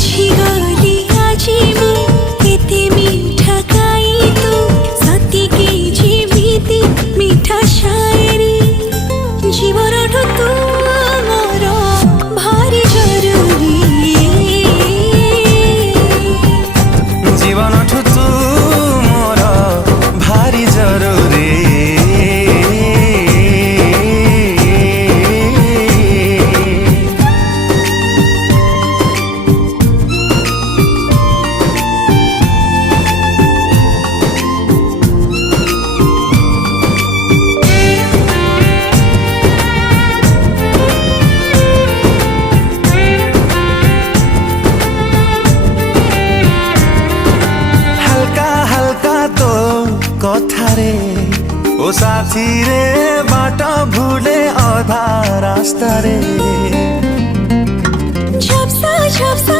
बुझिगली आजी मु केते मीठा गाई तू सती के जीविती मीठा शायरी जीवन तू मोर भारी जरूरी जीवन तू मोर भारी जरूरी कथारे ओ साथी रे बाटा भूले अधा रास्ता रे झपसा झपसा